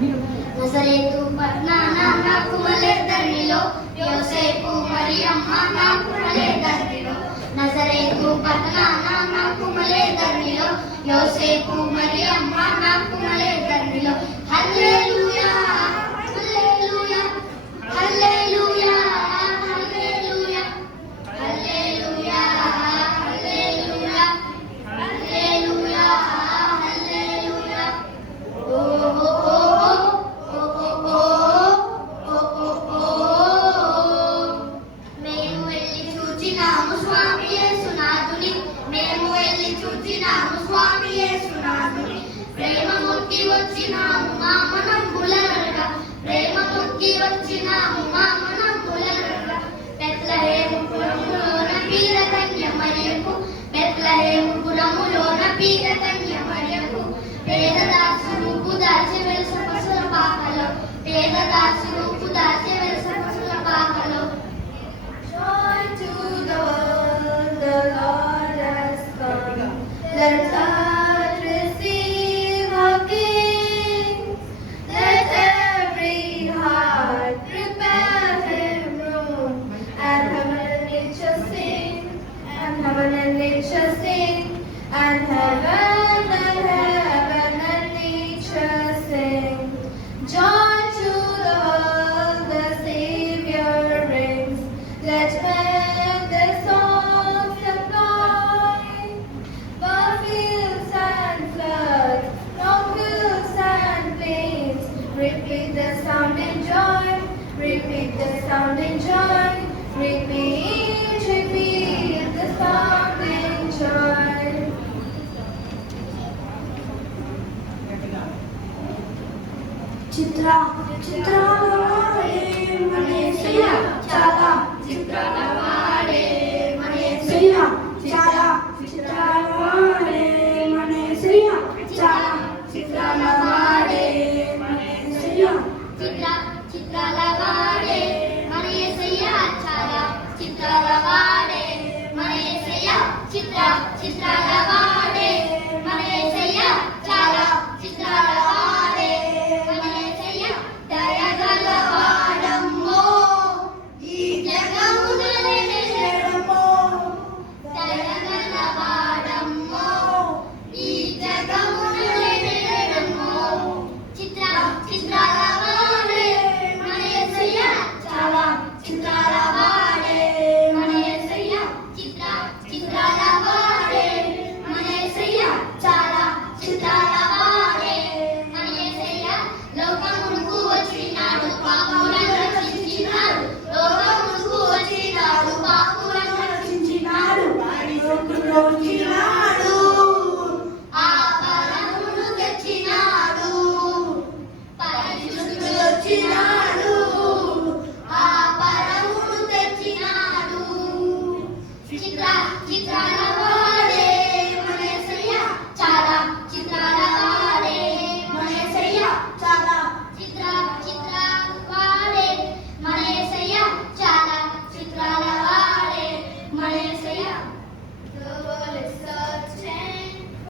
నజరేతు పట్టణాన నాకు వలె ధరణిలో యోసేపు మరియమ్మ నాకు వలె ధరణిలో నజరేతు పట్టణాన నాకు వలె ధరణిలో యోసేపు మరియమ్మ నాకు వలె ధరణిలో హల్లెలూయా హల్లెలూయా హల్లెలూయా హల్లెలూయా హల్లెలూయా హల్లెలూయా హల్లెలూయా హల్లెలూయా ఓ మేము వెళ్ళి చూచినాము స్వామి యేసునాథుని మేము వెళ్ళి చూచినాము స్వామి యేసునాథుని ప్రేమ మొక్కి వచ్చినాము మా మనంబులనగా ప్రేమ మొక్కి వచ్చినాము మా మనంబులనగా బెత్లెహేము పురములోన పీద కన్య మరియకు బెత్లెహేము పురములోన పీద కన్య మరియకు పేదదాసు రూపు దాచి వెలస పశుల పాకలో పేదదాసు రూపు దాచి వెలస పశుల పాకలో Joy to the world, the Lord has come. Let earth receive our King. Let every heart prepare Him room. And heaven and nature sing, and heaven and nature sing, and heaven and nature sing. Joy to the world, the Savior reigns. Let men their songs employ. But fields and floods, long hills and plains, repeat the sound in joy, repeat the sound in joy, repeat the sound in joy. చిత్రాలవాడే మనయేసయ్య చాలా చిత్రాలవాడే మనయేసయ్య చాలా చిత్రాలవాడే మనయేసయ్య చాలా చిత్రాలవాడే